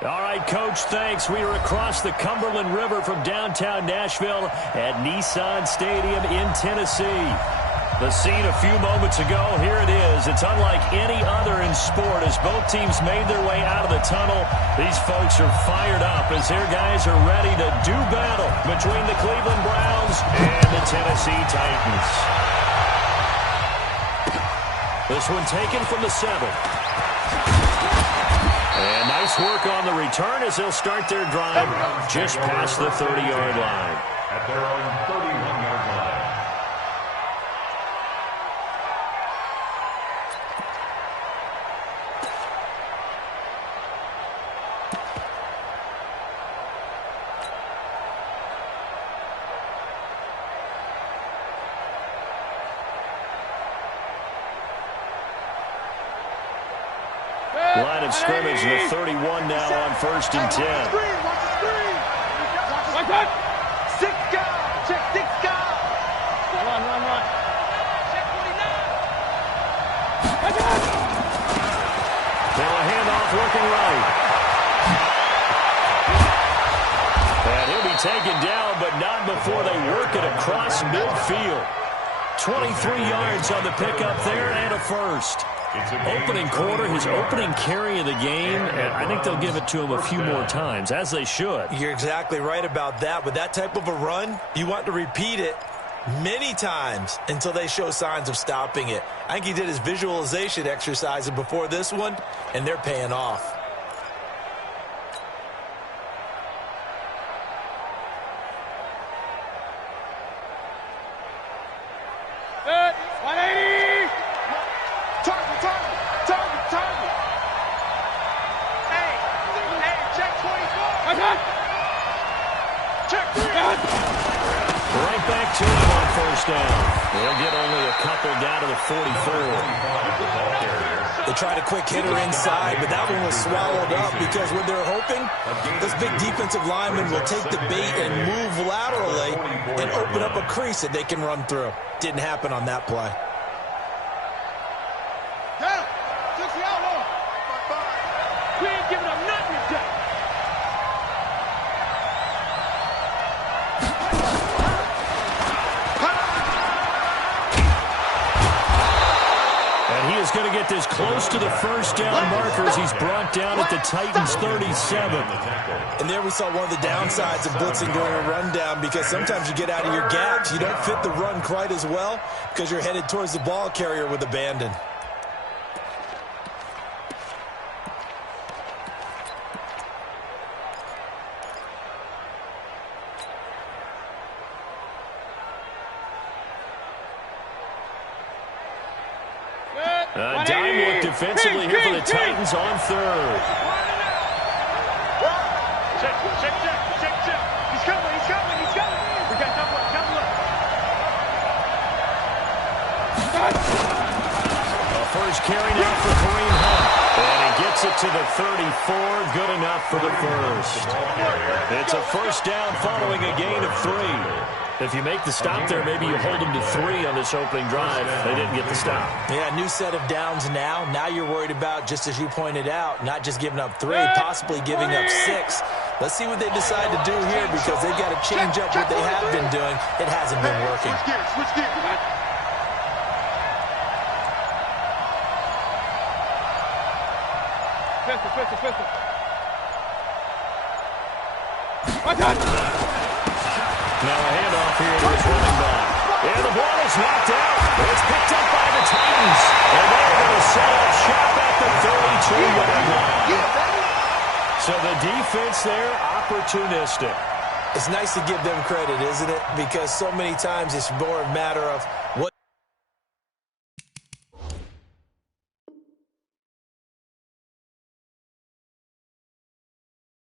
All right, Coach, thanks. We are across the Cumberland River from downtown Nashville at Nissan Stadium in Tennessee. The scene a few moments ago, here it is. It's unlike any other in sport as both teams made their way out of the tunnel. These folks are fired up as their guys are ready to do battle between the Cleveland Browns and the Tennessee Titans. This one taken from the 7. And nice work on the return as they'll start their drive just past the 30-yard line. At their own 31-yard line. Line of scrimmage, the 31 now on 1st and 10. Run. Now a handoff looking right. And he'll be taken down, but not before they work it across midfield. 23 yards on the pickup there and a first. Opening quarter, his opening carry of the game, and I think they'll give it to him a few more times, as they should. You're exactly right about that. With that type of a run, you want to repeat it many times until they show signs of stopping it. I think he did his visualization exercises before this one, and they're paying off. Right back to him on 1st down. They'll get only a couple down to the 44. They tried a quick hitter inside, but that one was swallowed up because what they're hoping, this big defensive lineman will take the bait and move laterally and open up a crease that they can run through. Didn't happen on that play. We ain't giving up nothing today. And he is going to get this close to the 1st down markers. He's brought down at the Titans' 37. And there we saw one of the downsides of blitzing during a rundown because sometimes you get out of your gaps. You don't fit the run quite as well because you're headed towards the ball carrier with abandon. Dime look defensively here for the Titans on 3rd. Check. He's coming. We got double up. A first carry now for Kareem Hunt. And he gets it to the 34. Good enough for the first. It's a 1st down following a gain of 3. If you make the stop there, maybe you hold them to 3 on this opening drive. They didn't get the stop. Yeah, new set of downs now. Now you're worried about, just as you pointed out, not just giving up 3, possibly giving up 6. Let's see what they decide to do here because they've got to change up what they have been doing. It hasn't been working. Switch gears. Pistol. Now a handoff here to his running back. And the ball is knocked out. It's picked up by the Titans. And they're going to set up shop at the 32-yard line. So the defense there, opportunistic. It's nice to give them credit, isn't it? Because so many times it's more a matter of what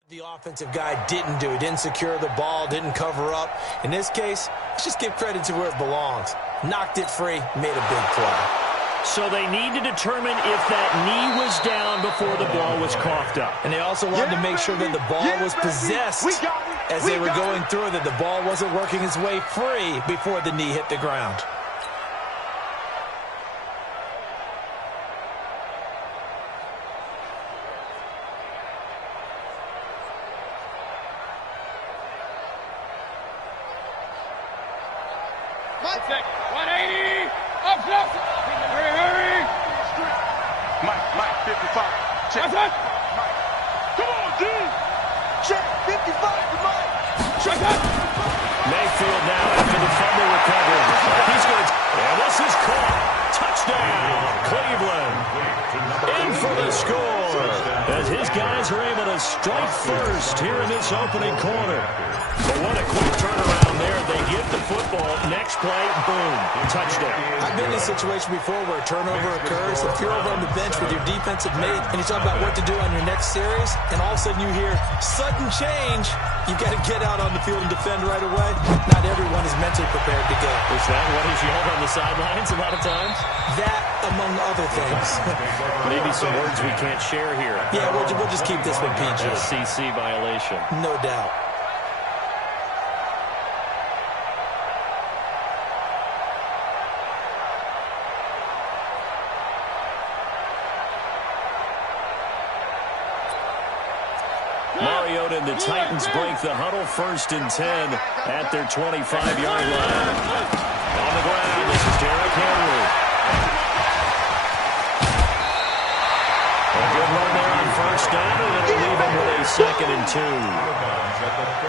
the offensive guy didn't do. He didn't secure the ball, didn't cover up. In this case, let's just give credit to where it belongs. Knocked it free, made a big play. So they need to determine if that knee was down before the ball was coughed up. And they also wanted to make sure that the ball was possessed as they were going through, that the ball wasn't working its way free before the knee hit the ground. 180. Up, left. Hurry, hurry. Mike, 55. Check. Mike. Come on, D. Check. 55 to Mike. Check. Mayfield now after the fumble recovery. He's going to... And this is caught. Touchdown, Cleveland. In for the score. As his guys are able to strike first here in this opening quarter. But what a quick turnaround there. They get the football. Next play, boom, touchdown. I've been in a situation before where a turnover occurs. If you're over on the bench with your defensive mate and you talk about what to do on your next series, and all of a sudden you hear sudden change, you've got to get out on the field and defend right away. Not everyone is mentally prepared to go. Is that what he's yelled on the sidelines a lot of times? That, among other things. Maybe some words we can't share here. Yeah, we'll just keep this one PG. SEC violation. No doubt. Mariota and the Titans break the huddle, 1st and 10 at their 25-yard line. On the ground, this is Derrick Henry. A good run there on 1st down, and it'll leave him with a 2nd and 2.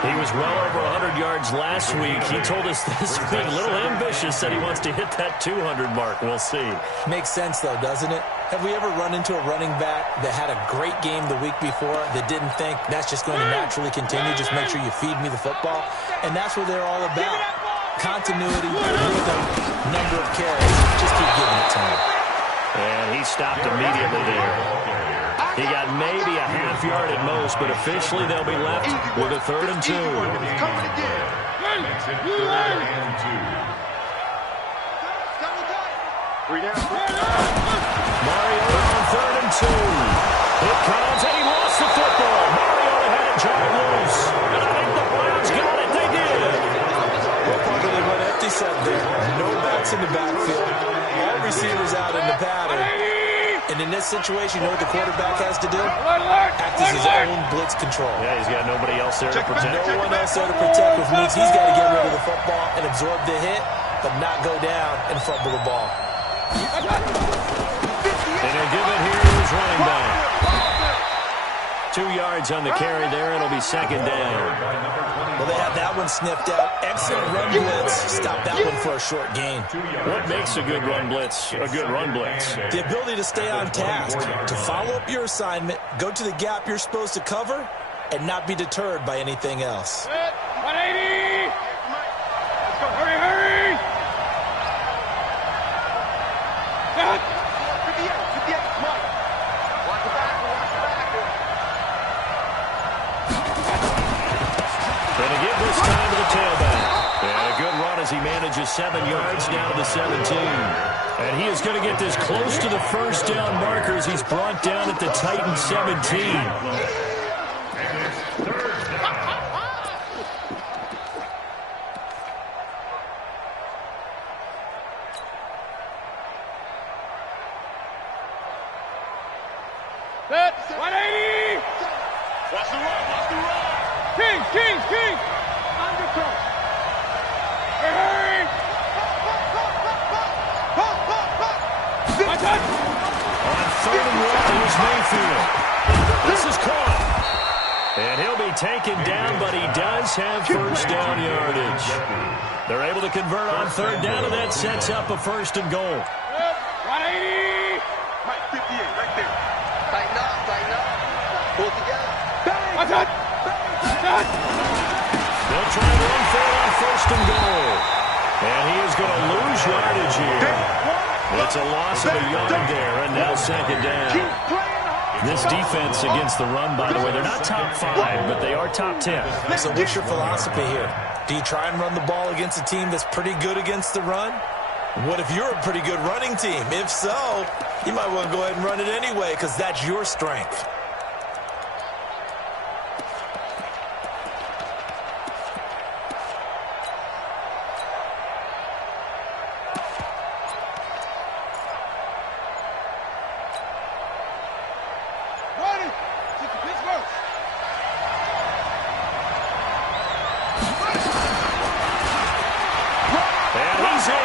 He was well over 100 yards last week. He told us this week, a little ambitious, said he wants to hit that 200 mark. We'll see. Makes sense, though, doesn't it? Have we ever run into a running back that had a great game the week before that didn't think that's just going to naturally continue? Just make sure you feed me the football. And that's what they're all about. Continuity, rhythm, number of carries. Just keep giving it to him. And he stopped immediately there. He got maybe a half yard at most, but officially they'll be left with a 3rd and 2. Mariota on 3rd and 2. It comes, and he lost the football. Mariota had it jarred loose. And I think the Browns got it. They did. Well, partly they went empty set there. No backs in the backfield. All receivers out in the pattern. And in this situation, you know what the quarterback has to do? Act as his own blitz control. Yeah, he's got nobody else there to protect. No one else there to protect, which means he's got to get rid of the football and absorb the hit, but not go down and fumble the ball. And he'll give it here to his running back. 2 yards on the carry there. It'll be 2nd down. Well, they had that one sniffed out. Excellent run blitz. Stop that one for a short gain. What makes a good run blitz a good run blitz? The ability to stay on task, to follow up your assignment, go to the gap you're supposed to cover, and not be deterred by anything else. 180. Let's go. Hurry, hurry. Gonna give this time to the tailback. And a good run as he manages 7 yards down to the 17. And he is going to get this close to the 1st down markers. He's brought down at the Titans 17. Set. 180. Watch the run. Watch the run. King. Undercut. Hurry. On 3rd and 1, here's Mayfield. This is caught. And he'll be taken down, but he does have 1st down yardage. They're able to convert on 3rd down, and that sets up a 1st and goal. 180. Mike, 58, right there. Tighten up. Pull together. They'll try and run for it on 1st and goal. And he is going to lose yardage here. It's a loss of a yard there, and now 2nd down. This defense against the run, by the way, they're not top 5, but they are top 10. So what's your philosophy here? Do you try and run the ball against a team that's pretty good against the run? What if you're a pretty good running team? If so, you might want to go ahead and run it anyway because that's your strength. And he's in.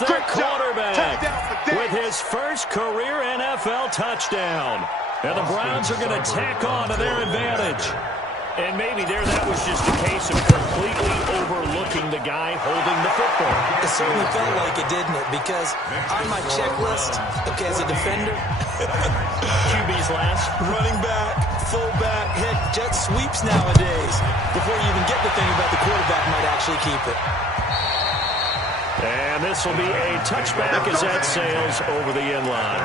It's their quarterback with his first career NFL touchdown. And the Browns are going to tack on to their advantage. And maybe that was just a case of completely overlooking the guy holding the football. It certainly felt like it, didn't it? Because on my checklist, okay, as a defender, QB's last. running back, fullback, heck, jet sweeps nowadays. Before you even get to thinking about the quarterback might actually keep it. And this will be a touchback as that sails over the end line.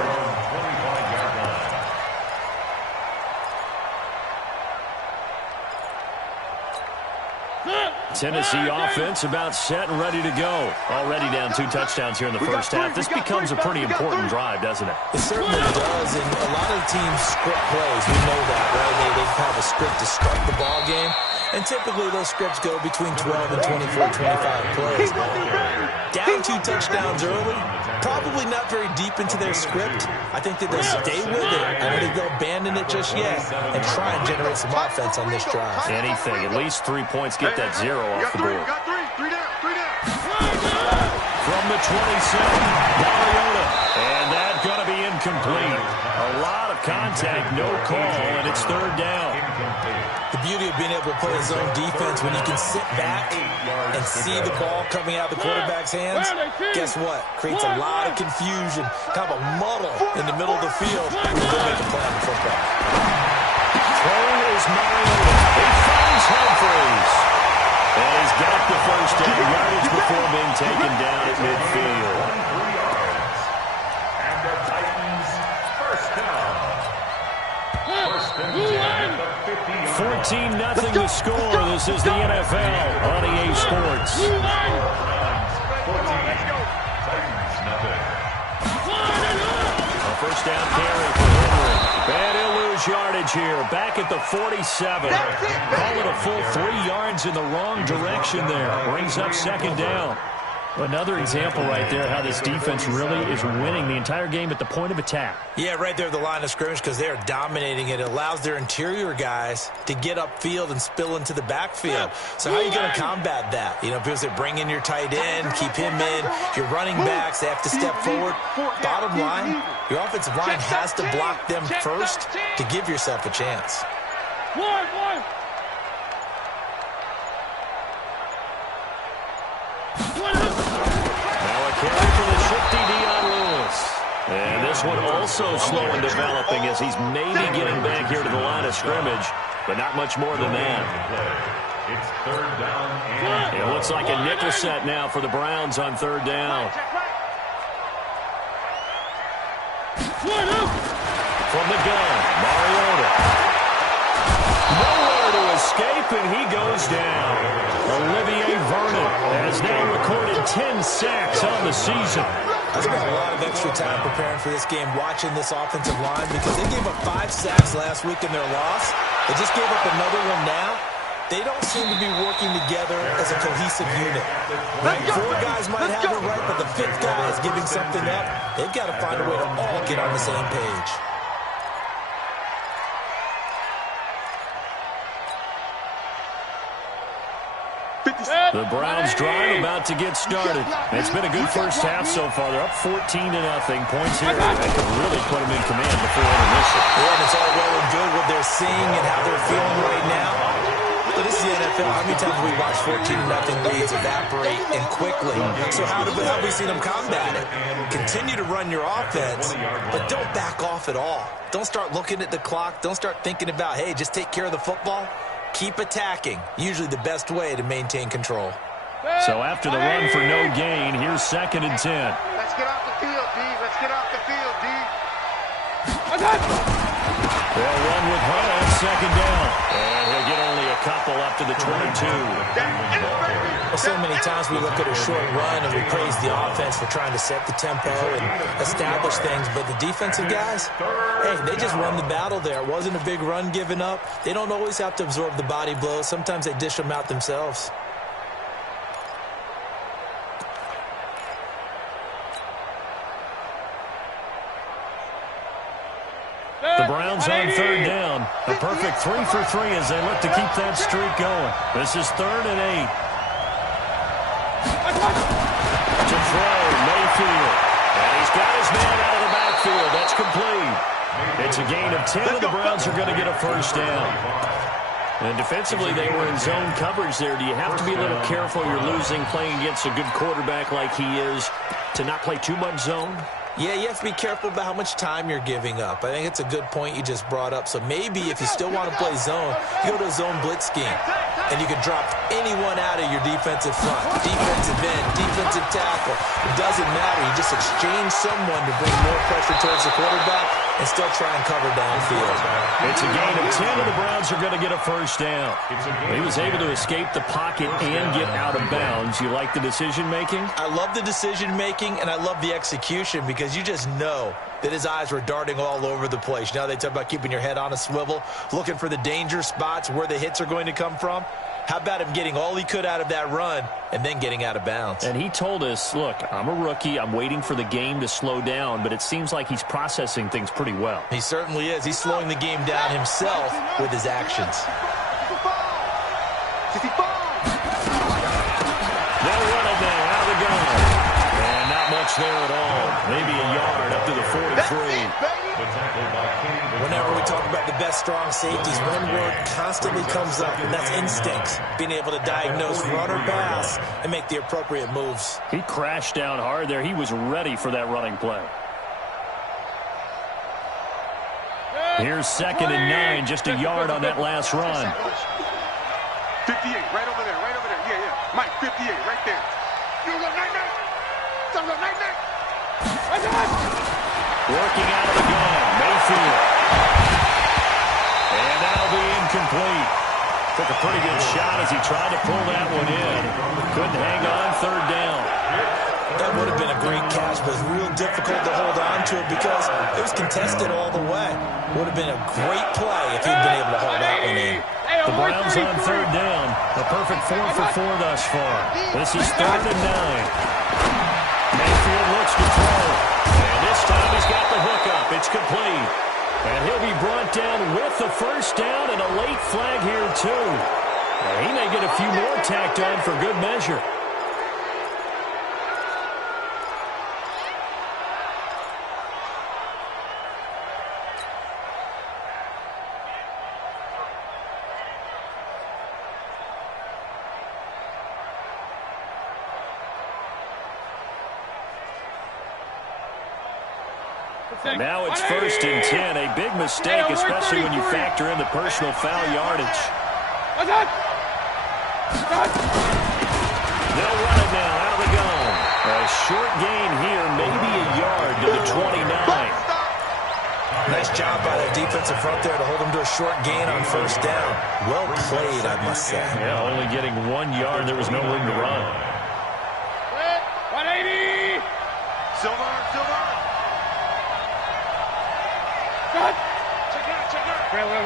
Tennessee offense about set and ready to go. Already down 2 touchdowns here in the first half. This becomes a pretty important drive, doesn't it? It certainly does, and a lot of the teams script plays. We know that, right? They have a script to start the ball game, and typically those scripts go between 12 and 24, 25 plays. Down 2 touchdowns early, probably not very deep into their script. I think that they'll stay with it. I don't think they'll abandon it just yet and try and generate some offense on this drive. Anything, at least 3 points, get that 0 off the board. Three down. From the 27, Mariota, and that's going to be incomplete. A lot of contact, no call, and it's 3rd down. The beauty of being able to play his own defense when you can sit back and see the ball coming out of the quarterback's hands, guess what? Creates a lot of confusion, kind of a muddle in the middle of the field when you make a play on the football. Throwing is Mariota. He finds Humphries. And he's got the first down yardage before being taken down at midfield. And the Titans first down. First and 10 at the 50-yard 14-0 the score. This is the NFL on EA Sports. 14. Titans nothing. A first down carry for Henry. And he'll lose yardage here. Back at the 47. Call it a full 3 yards in the wrong direction there. Brings up 2nd down. Another example right there how this defense really is winning the entire game at the point of attack. Yeah, right there at the line of scrimmage because they are dominating it. It allows their interior guys to get upfield and spill into the backfield. So how are you going to combat that? You know, people say bring in your tight end, keep him in. Your running backs, they have to step forward. Bottom line, your offensive line has to block them first to give yourself a chance. Carry for the shifty Dion Lewis. And this one also slow in developing as he's maybe getting back here to the line of scrimmage, but not much more than that. It's 3rd down and It looks like a nickel set now for the Browns on 3rd down. From the gun, Mariota. Nowhere to escape, and he goes down. Olivier Vernon has now recorded 10 sacks on the season. I spent a lot of extra time preparing for this game, watching this offensive line, because they gave up 5 sacks last week in their loss. They just gave up another one now. They don't seem to be working together as a cohesive unit. 4 guys might have it right, but the 5th guy is giving something up. They've got to find a way to all get on the same page. The Browns drive about to get started. It's been a good first half so far. They're up 14-0. Points here that could really put them in command before intermission. Yeah, and it's all well and good what they're seeing and how they're feeling right now. But this is the NFL. How many times have we watched 14-0 leads evaporate and quickly? So how have we seen them combat it? Continue to run your offense, but don't back off at all. Don't start looking at the clock. Don't start thinking about, hey, just take care of the football. Keep attacking. Usually the best way to maintain control. So after the run for no gain, here's 2nd and 10. Let's get off the field, D. Let's get off the field, D. They'll run with Hunt on 2nd down. And he'll get only a couple up to the 22. Well, so many times we look at a short run and we praise the offense for trying to set the tempo and establish things, but the defensive guys, hey, they just won the battle there. It wasn't a big run given up. They don't always have to absorb the body blows. Sometimes they dish them out themselves. The Browns on 3rd down. A perfect 3 for 3 as they look to keep that streak going. This is 3rd and 8. To throw, Mayfield. And he's got his man out of the backfield. That's complete. It's a gain of 10, and the Browns are going to get a first down. And defensively, they were in zone coverage there. Do you have to be a little careful? You're losing, playing against a good quarterback like he is, to not play too much zone? Yeah, you have to be careful about how much time you're giving up. I think it's a good point you just brought up. So maybe if you still want to play zone, you go to a zone blitz scheme. And you can drop anyone out of your defensive front. Defensive end, defensive tackle. It doesn't matter. You just exchange someone to bring more pressure towards the quarterback and still try and cover downfield. It's a gain of 10, and the Browns are going to get a first down. He was able to escape the pocket and get out of bounds. You like the decision-making? I love the decision-making, and I love the execution because you just know that his eyes were darting all over the place. Now they talk about keeping your head on a swivel, looking for the danger spots where the hits are going to come from. How about him getting all he could out of that run and then getting out of bounds? And he told us, look, I'm a rookie. I'm waiting for the game to slow down, but it seems like he's processing things pretty well. He certainly is. He's slowing the game down himself with his actions. They'll run it now out of the gun. And not much there at all. Maybe a yard up to the 43. Whenever we talk about the best strong safeties, one word constantly comes up, and that's instincts. Being able to diagnose run or pass and make the appropriate moves. He crashed down hard there. He was ready for that running play. Here's 2nd and 9, just a yard on that last run. 58, right over there, right over there. Yeah, yeah. Mike, 58, right there. You go, night-night. Working out of the gun, Mayfield. And that'll be incomplete. Took a pretty good shot as he tried to pull that one in. Couldn't hang on, 3rd down. That would have been a great catch, but it's real difficult to hold on to it because it was contested all the way. Would have been a great play if he'd been able to hold that one in. The Browns on 3rd down. A perfect 4 for 4 thus far. This is 3rd and 9. Mayfield looks to throw. And this time he's got the hook up. It's complete. And he'll be brought down with the first down and a late flag here too. And he may get a few more tacked on for good measure. Now it's 1st and 10. A big mistake, especially when you factor in the personal foul yardage. They'll run it now out of the gun. A short gain here, maybe a yard to the 29. Nice job by that defensive front there to hold him to a short gain on 1st down. Well played, I must say. Yeah, only getting 1 yard. There was no room to run. 180. Silver. Real. They'll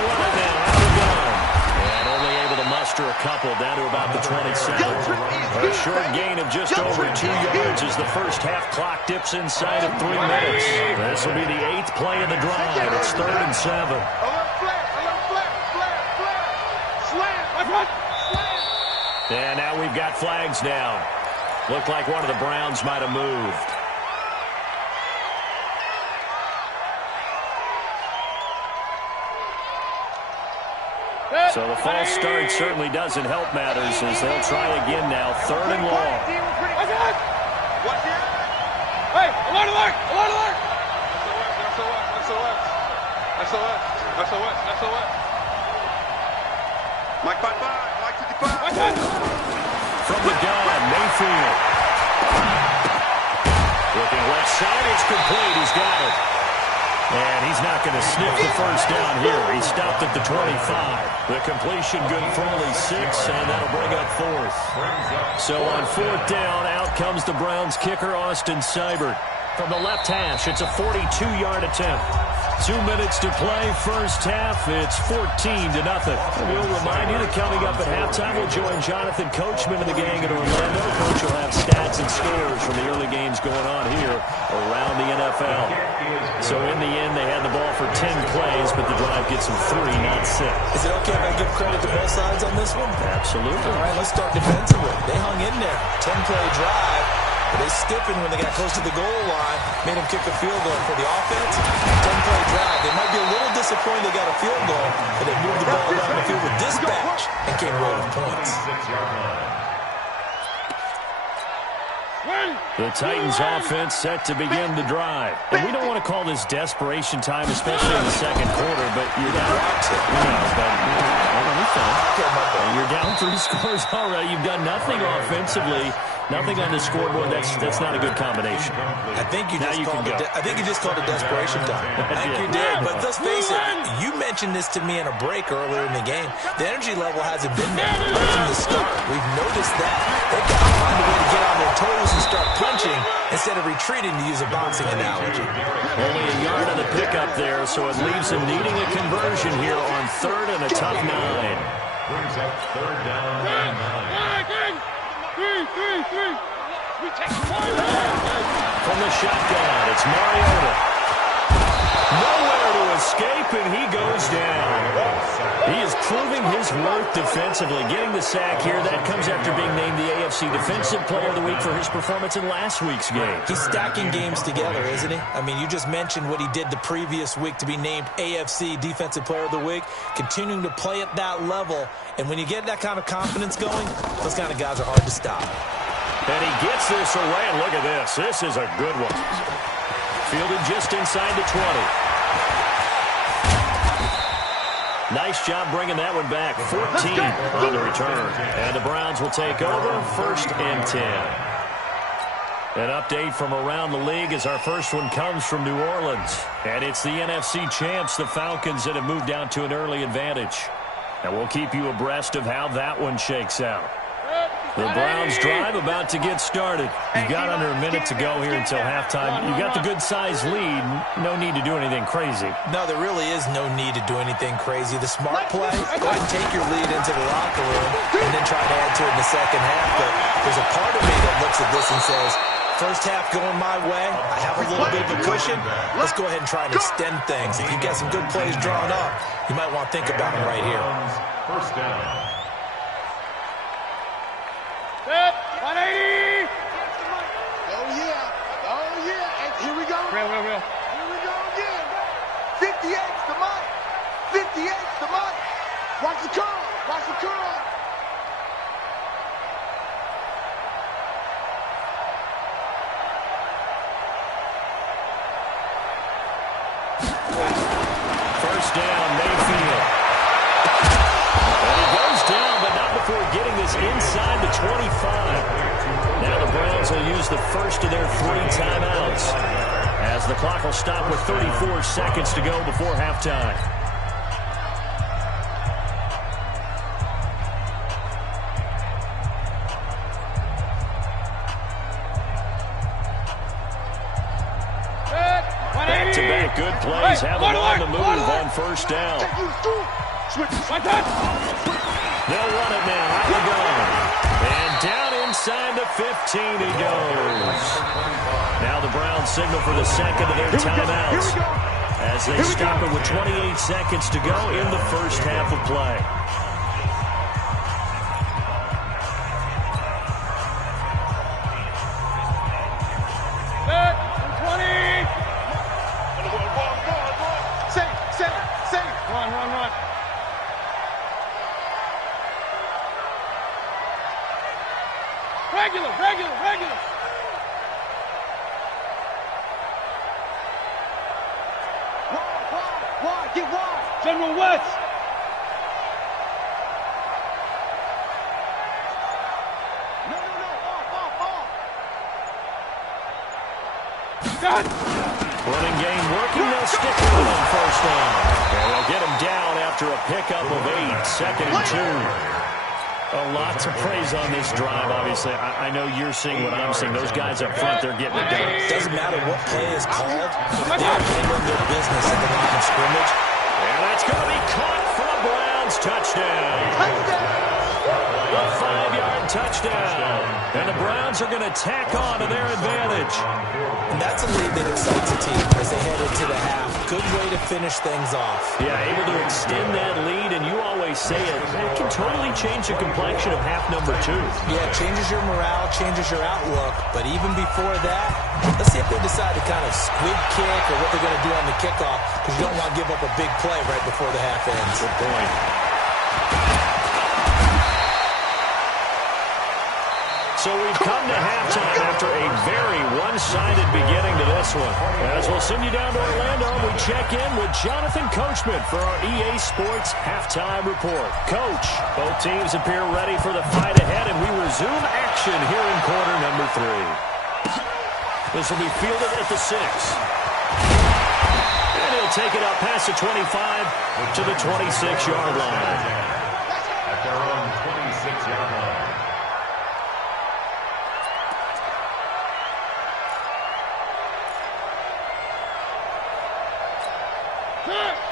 run it now out of the gun. And only able to muster a couple down to about the 27. A short gain of just over 2 yards as the first half clock dips inside of 3 minutes. This will be the 8th play of the drive. It's 3rd and 7. And now we've got flags down. Looked like one of the Browns might have moved. So the false start certainly doesn't help matters as they'll try again now. 3rd and long. Hey, alert! SOS. Mike 55, Mike 55. From the gun, Mayfield. Looking left side, it's complete. He's got it. And he's not going to sniff the first down here. He stopped at the 25. The completion good for only 6, and that'll bring up 4th. So on 4th down, out comes the Browns kicker, Austin Seibert. From the left hash, it's a 42-yard attempt. 2 minutes to play, first half. It's 14-0. We'll remind you that coming up at halftime, we'll join Jonathan Coachman and the gang in Orlando. Coach will have stats and scores from the early games going on here around the NFL. So in the end, they had the ball for 10 plays, but the drive gets them 3, not 6. Is it okay if I give credit to both sides on this one? Absolutely. All right, let's start defensively. They hung in there. 10-play drive. But they stiffened when they got close to the goal line, made them kick a field goal. For the offense, 10-play drive. They might be a little disappointed they got a field goal, but they moved the ball around the field with dispatch and came away with points. The Titans offense set to begin the drive. And we don't want to call this desperation time, especially in the second quarter, but you're down. You're down 3 scores already. You've done nothing offensively. Nothing on the scoreboard. That's not a good combination. I think you just called it desperation time. I think you did. But let's face it, you mentioned this to me in a break earlier in the game. The energy level hasn't been there right from the start. We've noticed that. They've got to find a way to get on their toes and start punching instead of retreating, to use a boxing analogy. Only a yard on the pickup there, so it leaves them needing a conversion here on 3rd and a tough 9. Brings up 3rd down and 9. From the shotgun, it's Mariota. Nowhere to escape, and he goes down. He is proving his worth defensively. Getting the sack here, that comes after being named the AFC Defensive Player of the Week for his performance in last week's game. He's stacking games together, isn't he? I mean, you just mentioned what he did the previous week to be named AFC Defensive Player of the Week, continuing to play at that level. And when you get that kind of confidence going, those kind of guys are hard to stop. And he gets this away, and look at this. This is a good one. Fielded just inside the 20. Nice job bringing that one back. 14 on the return. And the Browns will take over 1st and 10. An update from around the league as our first one comes from New Orleans. And it's the NFC champs, the Falcons, that have moved out to an early advantage. And we'll keep you abreast of how that one shakes out. The Browns drive about to get started. You've got under a minute to go here until halftime. You've got the good-sized lead. No need to do anything crazy. No, there really is no need to do anything crazy. The smart play, go ahead and take your lead into the locker room and then try to add to it in the second half. But there's a part of me that looks at this and says, first half going my way, I have a little bit of a cushion. Let's go ahead and try and extend things. If you get some good plays drawn up, you might want to think about them right here. First down. 180. Oh, yeah. Oh, yeah. And here we go. Real. Here we go again. 58's the money. 58's the money. Watch the curl. Watch the curl. First down, Mayfield. And he goes down, but not before getting this inside the 25. Now the Browns will use the first of their 3 timeouts, as the clock will stop with 34 seconds to go before halftime. Back-to-back good plays have them on the move on first down. They'll run it now. Out the gun. And down inside the 15 he goes. Now the Browns signal for the second of their timeouts as they stop it with 28 seconds to go in the first half of play. Regular. Wide, get wide. General West. No. Off. Got it. Running game working. They'll stick with it on first down. And they'll get him down after a pickup of 8. 2nd and 2. A lot to praise on this drive, obviously. I know you're seeing what I'm seeing. Those guys up front, they're getting it done. Doesn't matter what play is called. They're handling their business at the line of scrimmage. And that's going to be caught for a Browns touchdown. A 5-yard touchdown. And the Browns are going to tack on to their advantage. And that's a lead that excites a team as they head into the half. Good way to finish things off. Yeah, able to extend that lead, and you always say it, that can totally change the complexion of half number 2. Yeah, it changes your morale, changes your outlook. But even before that, let's see if they decide to kind of squib kick or what they're going to do on the kickoff, because you don't want to give up a big play right before the half ends. Good point. So we've come to halftime after a very one-sided beginning to this one. As we'll send you down to Orlando, we check in with Jonathan Coachman for our EA Sports Halftime Report. Coach, both teams appear ready for the fight ahead, and we resume action here in quarter number 3. This will be fielded at the 6. And he'll take it up past the 25 to the 26-yard line. At their own 26-yard line.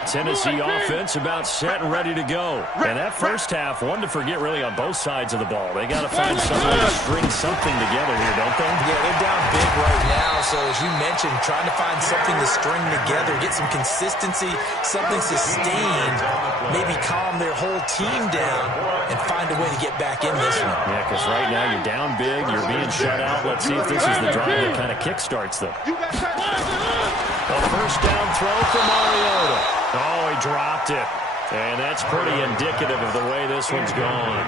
Tennessee offense about set and ready to go. And that first half, one to forget really on both sides of the ball. They got to find some way to string something together here, don't they? Yeah, they're down big right now. So as you mentioned, trying to find something to string together, get some consistency, something sustained, maybe calm their whole team down and find a way to get back in this one. Yeah, because right now you're down big, you're being shut out. Let's see if this is the drive that kind of kickstarts them. A first down throw for Mariota. Oh, he dropped it. And that's pretty indicative of the way this one's gone.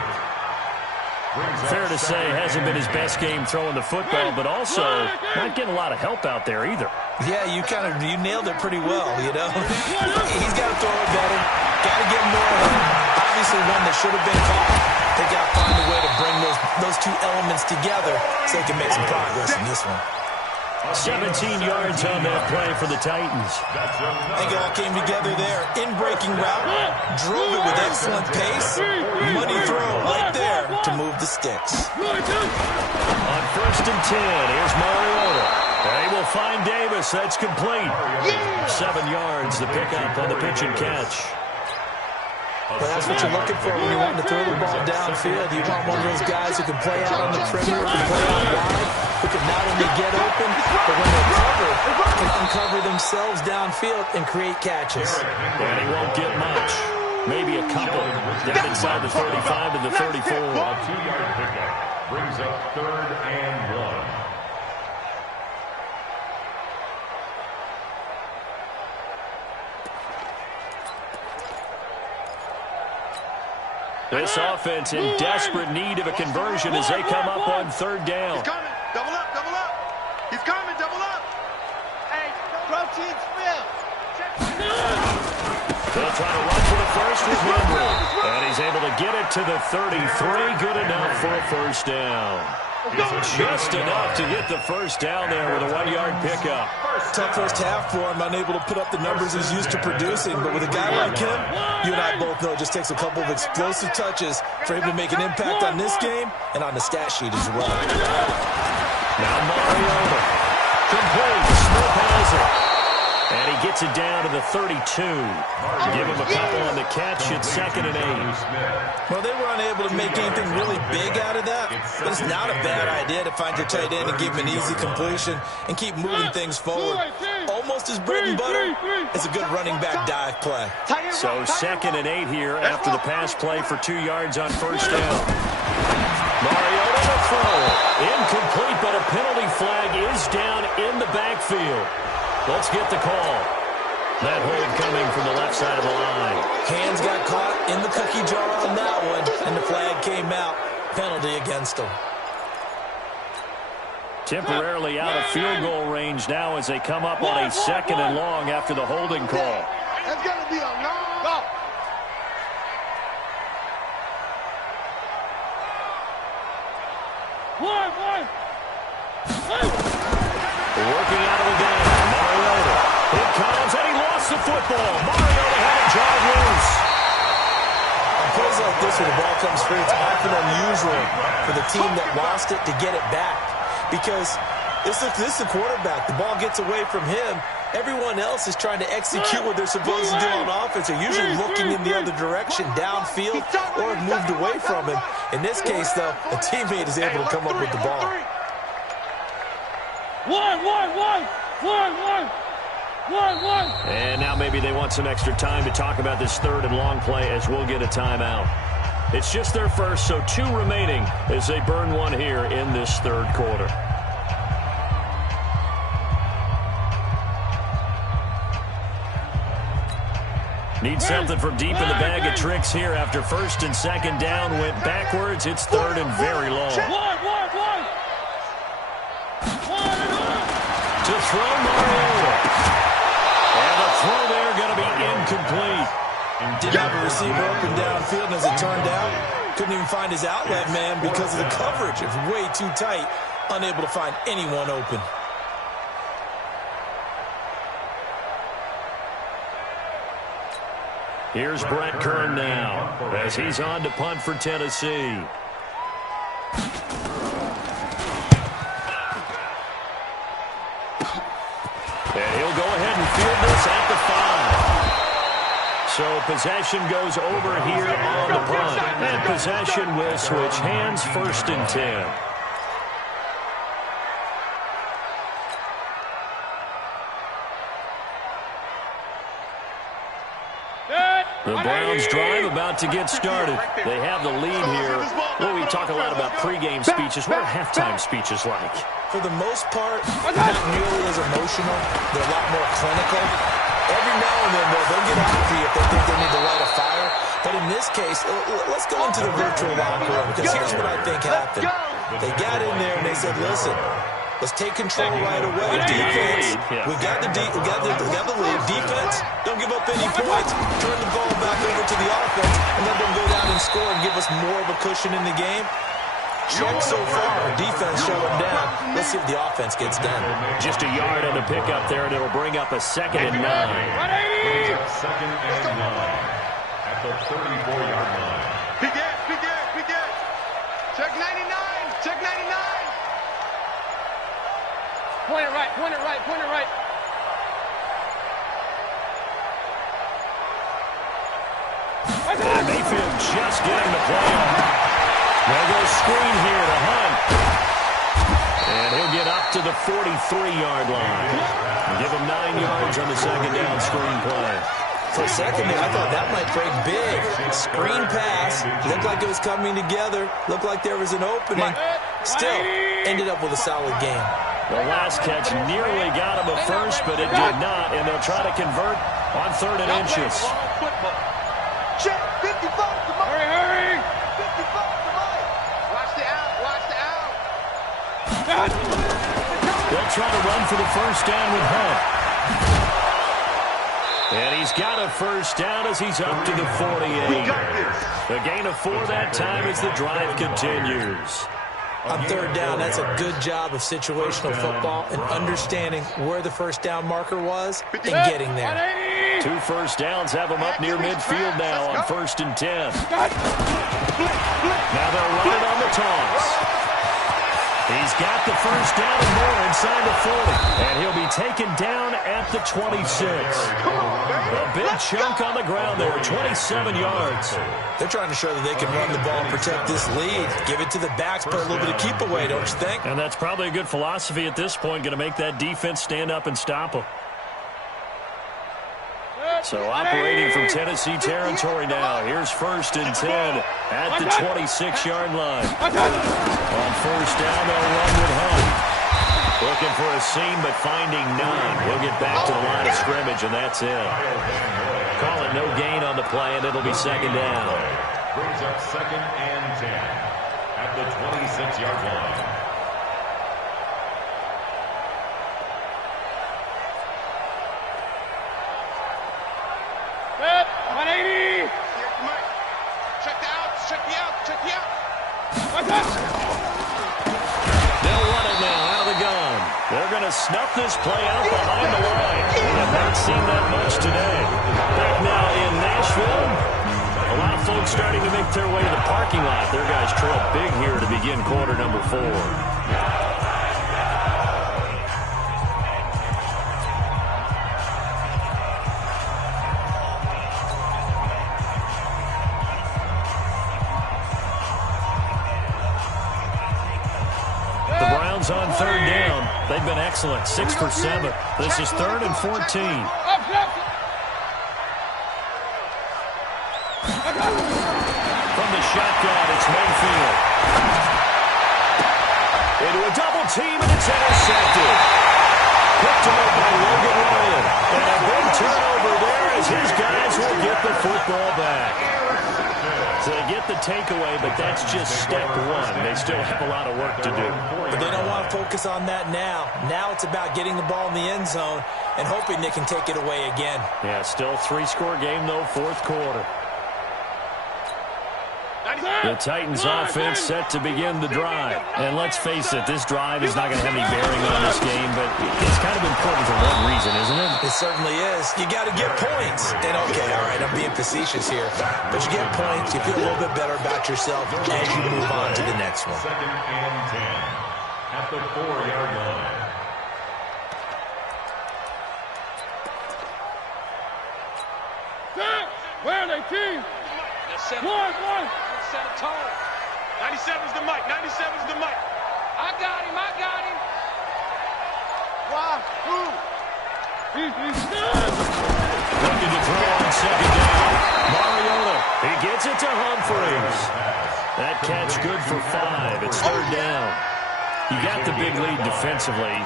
Fair to say, hasn't been his best game throwing the football, but also not getting a lot of help out there either. Yeah, you nailed it pretty well, you know. He's got to throw it better. Got to get more of him. Obviously one that should have been caught. They got to find a way to bring those two elements together so they can make some progress in this one. 17 yards on that play for the Titans. I think it all came together there. In-breaking route. Drove it with excellent pace. Money throw right there to move the sticks. On first and 10, here's Mariota. They will find Davis. That's complete. 7 yards, the pickup on the pitch and catch. Well, that's what you're looking for when you want to throw the ball downfield. You want one of those guys who can play out on the perimeter, who can play out wide, who can not only get open, but when they're covered, can uncover themselves downfield and create catches. And he won't get much. Maybe a couple. Down inside the 35 to the 34. A 2-yard pickup brings up 3rd and 1. This offense in desperate need of a conversion as they come up on 3rd down. He's coming. Double up, double up. He's coming, double up. Hey, protein spill. They'll try to run for the first with Henry. And he's able to get it to the 33. Good enough for a first down. Just enough to get the first down there with a 1-yard pickup. Tough first half for him, unable to put up the numbers he's used to producing. But with a guy like him, you and I both know it just takes a couple of explosive touches for him to make an impact on this game and on the stat sheet as well. Now Mariota. Complete. Smith has it. And he gets it down to the 32. Give him a couple on the catch. It's 2nd and 8. Well, they were unable to make anything really big out of that, but it's not a bad idea to find your tight end and give him an easy completion and keep moving things forward. Almost as bread and butter as a good running back dive play. So 2nd and 8 here after the pass play for 2 yards on first down. Mariota to throw. Incomplete, but a penalty flag is down in the backfield. Let's get the call. That hold coming from the left side of the line. Hands got caught in the cookie jar on that one, and the flag came out. Penalty against them. Temporarily out of field goal range now as they come up on a 2nd and long after the holding call. That's going to be a long go. Working out of the game. Mariota. It comes, and he lost the football. Mariota had it drive loose. On plays like this where the ball comes free, it's often unusual for the team that lost it to get it back. Because This is the quarterback. The ball gets away from him. Everyone else is trying to execute what they're supposed to do on offense. They're usually looking in the other direction, downfield, or have moved away from him. In this case, though, a teammate is able to come up with the ball. And now maybe they want some extra time to talk about this third and long play as we'll get a timeout. It's just their first, so 2 remaining as they burn one here in this third quarter. Need something from deep in the bag of tricks here after first and second down went backwards. It's third and very long. To throw Mariota. And the throw there going to be incomplete. Didn't have a receiver open downfield, and as it turned out, couldn't even find his outlet man because of the coverage. It was way too tight, unable to find anyone open. Here's Brett Kern now as he's on to punt for Tennessee. And he'll go ahead and field this at the 5. So possession goes over here on the punt. And possession will switch hands, first and 10. The Browns drive about to get started. They have the lead here. Well, we talk a lot about pregame speeches. What are halftime speeches like? For the most part, not nearly as emotional. They're a lot more clinical. Every now and then, they'll get after you if they think they need to light a fire. But in this case, let's go into the virtual locker room, because here's what I think happened. They got in there and they said, listen, let's take control right away. Defense, we got the lead. Defense, don't give up any points. Turn the ball back over to the offense and let them go down and score and give us more of a cushion in the game. Check so far. Defense showing down. Let's see if the offense gets done. Just a yard on the pickup there, and it'll bring up a 2nd and 9. Second and 9 at the 34-yard line. Begin. Check 99. Check 99. Point it right. And Mayfield just getting the play on. They'll go screen here to Hunt. And he'll get up to the 43-yard line. Give him 9 yards on the second down screen play. For a second there, I thought that might break big. Screen pass. Looked like it was coming together. Looked like there was an opening. Still, ended up with a solid game. The last catch nearly got him a first, but it did not, and they'll try to convert on 3rd and inches. Check 55 to Mike. Hurry. 55 to Mike. Watch the out. They'll try to run for the first down with Hunt. And he's got a first down as he's up to the 48. A gain of 4 that time as the drive continues. On 3rd down, that's a good job of situational football and understanding where the first down marker was and getting there. 2 first downs have him up near midfield now on 1st and 10. Now they'll run it on the toss. He's got the first down and more inside the 40. And he'll be taken down at the 26. A big chunk on the ground there, 27 yards. They're trying to show that they can run the ball and protect this lead. Give it to the backs, put a little bit of keep away, don't you think? And that's probably a good philosophy at this point, going to make that defense stand up and stop them. So operating from Tennessee territory now. Here's 1st and 10 at the 26-yard line. On 1st down, they'll run with Hunt. Looking for a seam, but finding none. He'll get back to the line of scrimmage, and that's it. Call it no gain on the play, and it'll be 2nd down. Brings up 2nd and 10 at the 26-yard line. They'll run it now out of the gun. They're going to snuff this play out behind the line. We have not seen that much today. Back now in Nashville. A lot of folks starting to make their way to the parking lot. Their guys trail big here to begin quarter number 4. third down. They've been excellent, 6 for 7. This is 3rd and 14. From the shotgun, it's Mayfield. Into a double team, and it's intercepted. Picked up by Logan Ryan. And a big turnover there as his guys will get the football back. So they get the takeaway, but that's just step one. They still have a lot of work to do. But they don't want to focus on that now. Now it's about getting the ball in the end zone and hoping they can take it away again. Yeah, still 3-score game, though, 4th quarter. The Titans offense set to begin the drive. And let's face it, this drive is not going to have any bearing on this game, but it's kind of important for one reason, isn't it? It certainly is. You got to get points. And okay, all right, I'm being facetious here. But you get points, you feel a little bit better about yourself as you move on to the next one. 2nd and 10 at the 4-yard line. Where are they, team? One. Set a tone. 97's the mic. 97's the mic. I got him. Why? Who? Looking to throw on 2nd down. Mariota, he gets it to Humphries. That catch good for 5. It's 3rd down. You got the big lead defensively.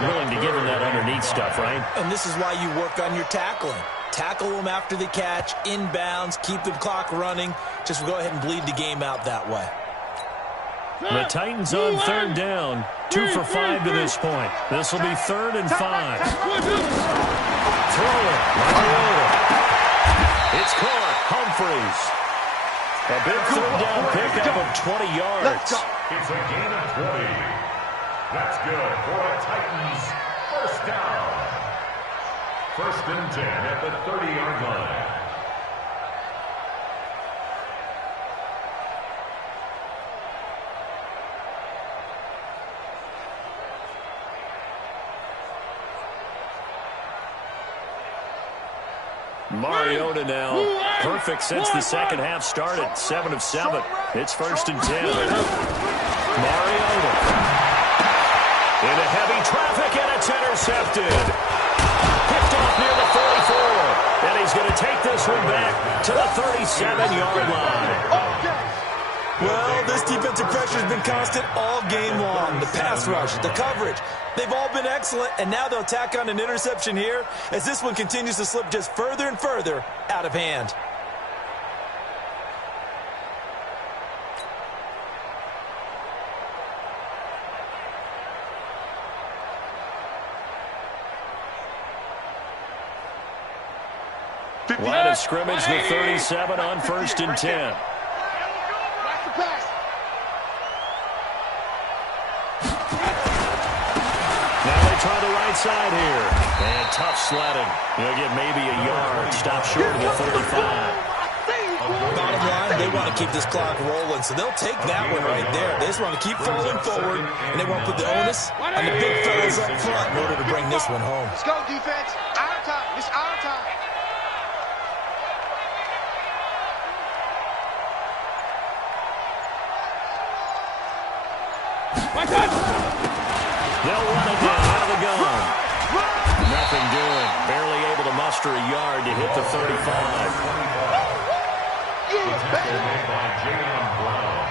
Willing to give him that underneath stuff, right? And this is why you work on your tackling. Tackle them after the catch, inbounds, keep the clock running. Just go ahead and bleed the game out that way. The Titans on 3rd down. 2 for 5 to this point. This will be 3rd and 5. Throw it. Mariota. It's caught. Humphries. A big 3rd down pickup of 20 yards. It's a gain of 20. That's good for a Titans 1st down. 1st and 10 at the 30-yard line. Mariota now. Perfect since the second half started. 7 of 7. It's 1st and 10. Mariota. Into heavy traffic, and it's intercepted. Picked off near the 44. And he's going to take this one back to the 37-yard line. Well, this defensive pressure has been constant all game long. The pass rush, the coverage, they've all been excellent, and now they'll tack on an interception here as this one continues to slip just further and further out of hand. Line of scrimmage, the 37 on 1st and 10. Now they try the right side here. And tough sledding. He'll get maybe a yard. Stop short of the 35. Bottom line, they want to keep this clock rolling, so they'll take that one right there. They just want to keep falling forward, and they want to put the onus on the big fellas up front in order to bring this one home. Let's go, defense. Our time. It's our time. They'll run it down out of the gun. Nothing doing. Barely able to muster a yard to hit the 35. Tackle made by Jaylen Brown.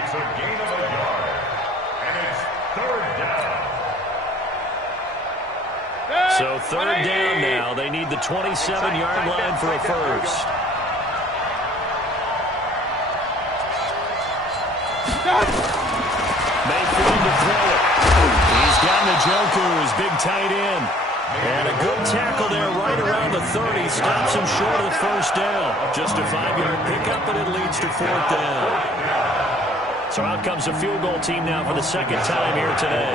It's a gain of a yard, and it's 3rd down. So 3rd down now. They need the 27-yard line for a first. Mayfield to throw it. He's got Njoku, his big tight end. And a good tackle there right around the 30. Stops him short of the 1st down. Just a 5-yard pickup, and it leads to 4th down. So out comes the field goal team now for the 2nd time here today.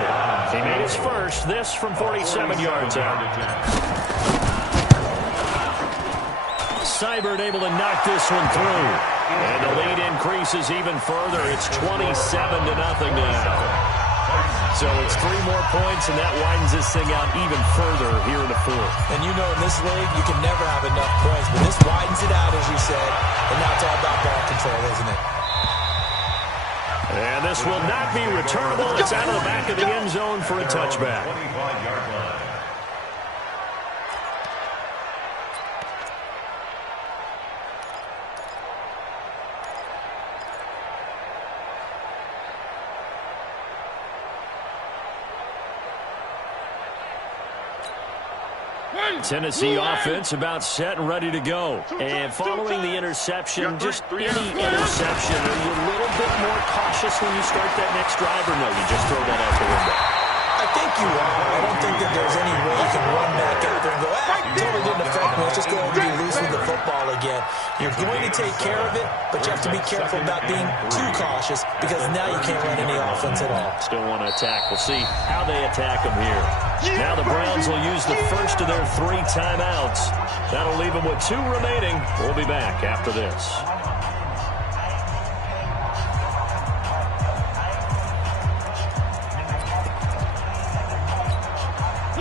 He made his first, this from 47 yards out. Seibert able to knock this one through. And the lead increases even further. It's 27-0 now. So it's 3 more points, and that widens this thing out even further here in the 4th. And you know in this league, you can never have enough points, but this widens it out, as you said, and now it's all about ball control, isn't it? And this will not be returnable. It's out of the back of the end zone for a touchback. 25-yard line. Tennessee offense about set and ready to go. And following the interception, just any interception, are you a little bit more cautious when you start that next drive, or no, you just throw that out the window? I think you are. I don't think that there's any way you can run back out there and go, totally didn't affect me. Let's just go ahead and be loose with the football again. You're going to take care of it, but you have to be careful about being too cautious because now you can't run any offense at all. Still want to attack. We'll see how they attack them here. Now the Browns will use the first of their 3 timeouts. That'll leave them with 2 remaining. We'll be back after this.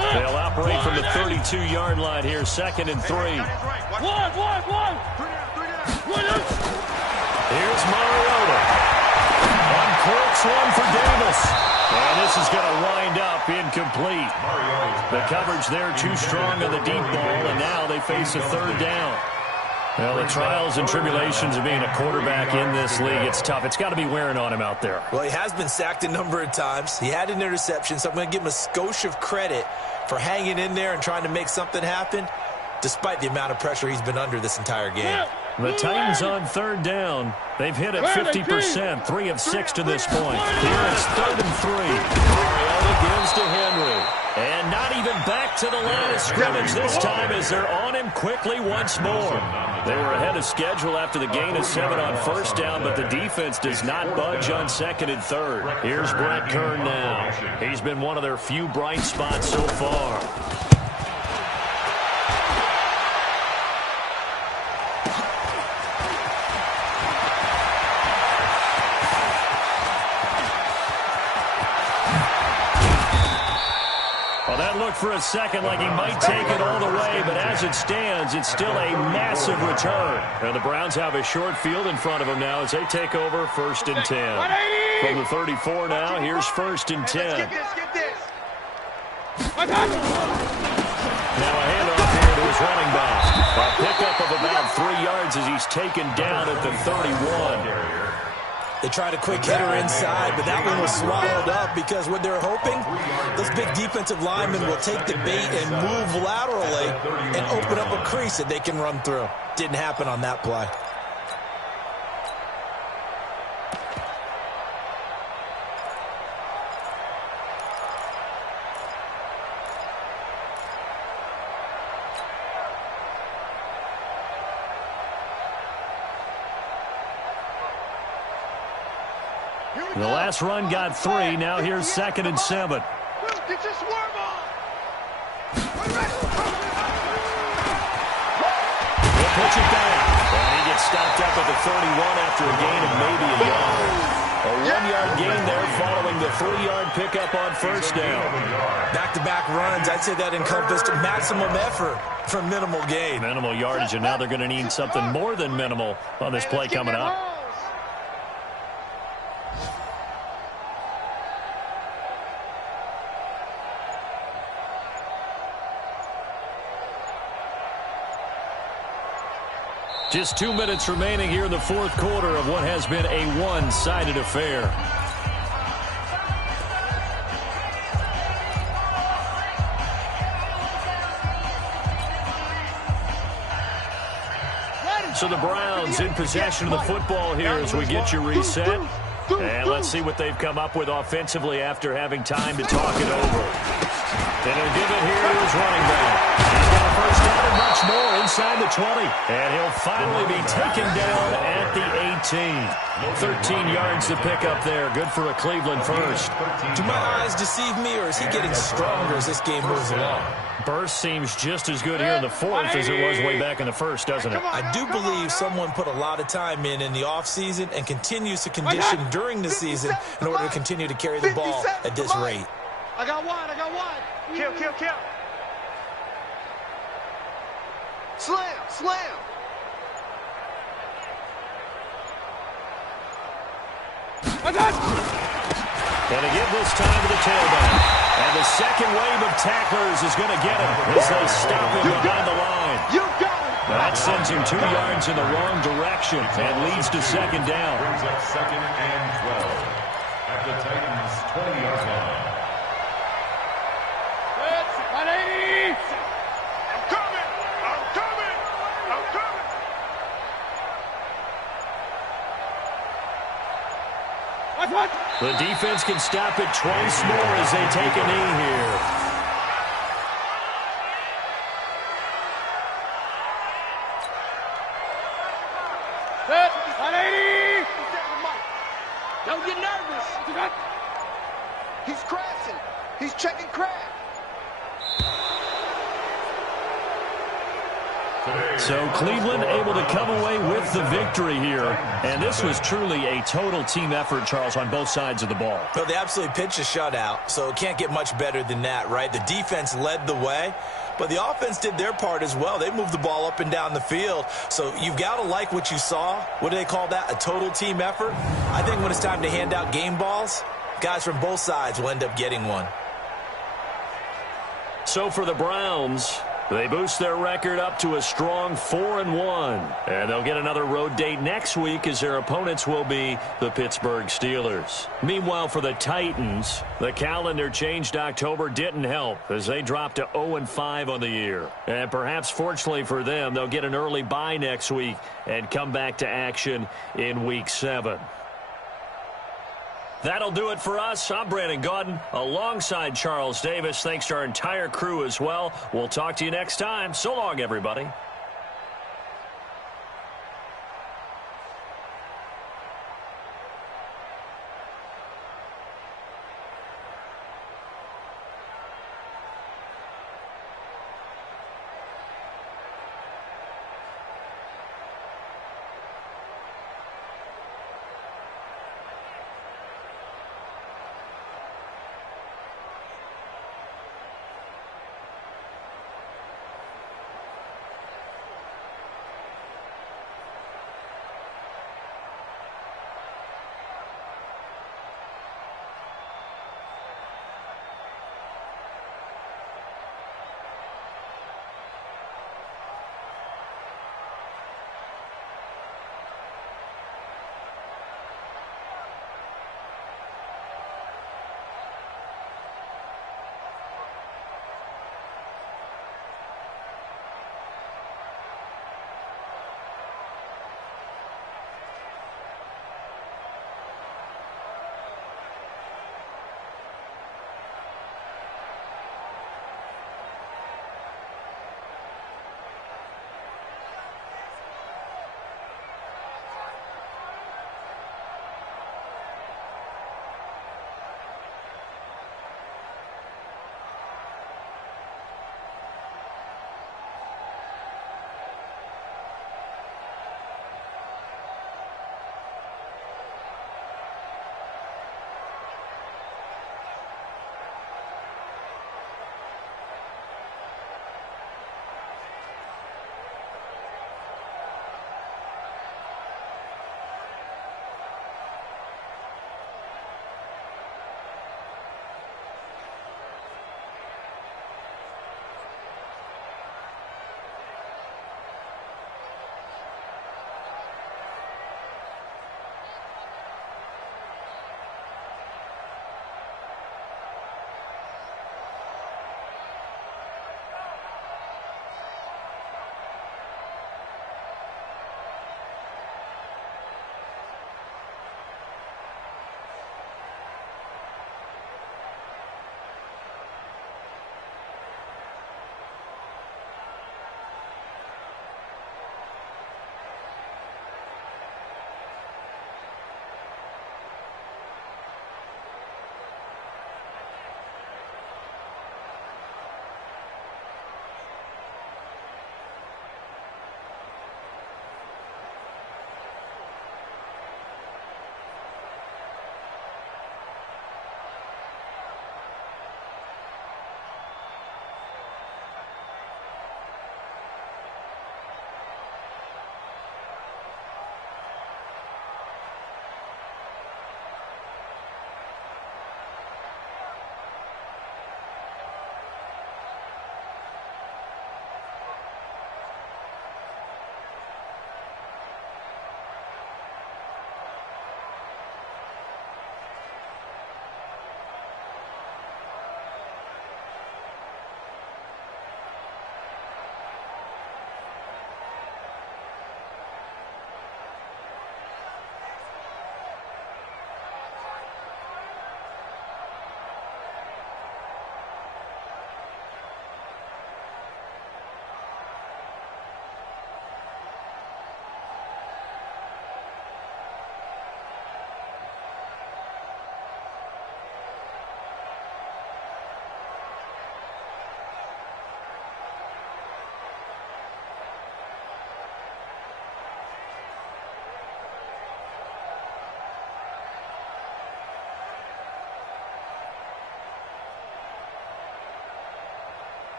They'll operate from the 32-yard line here, 2nd and 3. Here's Mariota. Uncorks one for Davis. And this is going to wind up incomplete. The coverage there too strong on the deep ball, and now they face a 3rd down. Well, the trials and tribulations of being a quarterback in this league, it's tough. It's got to be wearing on him out there. Well, he has been sacked a number of times. He had an interception, so I'm going to give him a skosh of credit for hanging in there and trying to make something happen, despite the amount of pressure he's been under this entire game. The Titans on 3rd down. They've hit at 50%, 3 of 6 to this point. Here it's 3rd and 3. Mariota gives to Henry. And not even back to the line of scrimmage this time as they're on him quickly once more. They were ahead of schedule after the gain of 7 on 1st down, but the defense does not budge on 2nd and 3rd. Here's Brett Kern now. He's been one of their few bright spots so far. For a second like he might take it all the way, but as it stands, it's still a massive return. And the Browns have a short field in front of them now as they take over 1st and 10. From the 34 now, here's 1st and 10. Now a handoff here to his running back. A pickup of about 3 yards as he's taken down at the 31. They tried a quick hitter inside, but that one was swallowed up because what they're hoping, those big defensive linemen will take the bait and move laterally and open up a crease that they can run through. Didn't happen on that play. The last run got 3. Now here's 2nd and 7. Get your swerve on. He'll pitch it back. And he gets stopped up at the 31 after a gain of maybe a yard. A 1-yard gain there following the 3-yard pickup on 1st down. Back-to-back runs, I'd say that encompassed maximum effort for minimal gain. Minimal yardage, and now they're going to need something more than minimal on this play coming up. Just 2 minutes remaining here in the 4th quarter of what has been a one-sided affair. So the Browns in possession of the football here as we get you reset. And let's see what they've come up with offensively after having time to talk it over. And they'll give it here to his running back. He's got a 1st down and much more inside the 20. And he'll finally be taken down at the 18. 13 yards to pick up there. Good for a Cleveland first. Do my eyes deceive me, or is he getting stronger as this game moves along? Burst seems just as good here in the 4th as it was way back in the 1st, doesn't it? I do believe someone put a lot of time in the offseason and continues to condition during the season in order to continue to carry the ball at this rate. I got one. Kill. Slam. And to give this time to the tailback. And the second wave of tacklers is going to get him as they stop him behind the line. You got it. That sends him 2 yards in the wrong direction and leads to second down. Brings up 2nd and 12 at the Titans' 20-yard line. 180. I'm coming. I'm coming. I'm coming. What? The defense can stop it twice more as they take a knee here. Set. 180. Don't get nervous. He's crashing. He's checking crash. So Cleveland able to come away with the victory here. And this was truly a total team effort, Charles, on both sides of the ball. Well, they absolutely pitched a shutout, so it can't get much better than that, right? The defense led the way, but the offense did their part as well. They moved the ball up and down the field. So you've got to like what you saw. What do they call that? A total team effort? I think when it's time to hand out game balls, guys from both sides will end up getting one. So for the Browns, they boost their record up to a strong 4-1. And they'll get another road date next week as their opponents will be the Pittsburgh Steelers. Meanwhile, for the Titans, the calendar change to October didn't help as they dropped to 0-5 on the year. And perhaps fortunately for them, they'll get an early bye next week and come back to action in Week 7. That'll do it for us. I'm Brandon Gaudin alongside Charles Davis. Thanks to our entire crew as well. We'll talk to you next time. So long, everybody.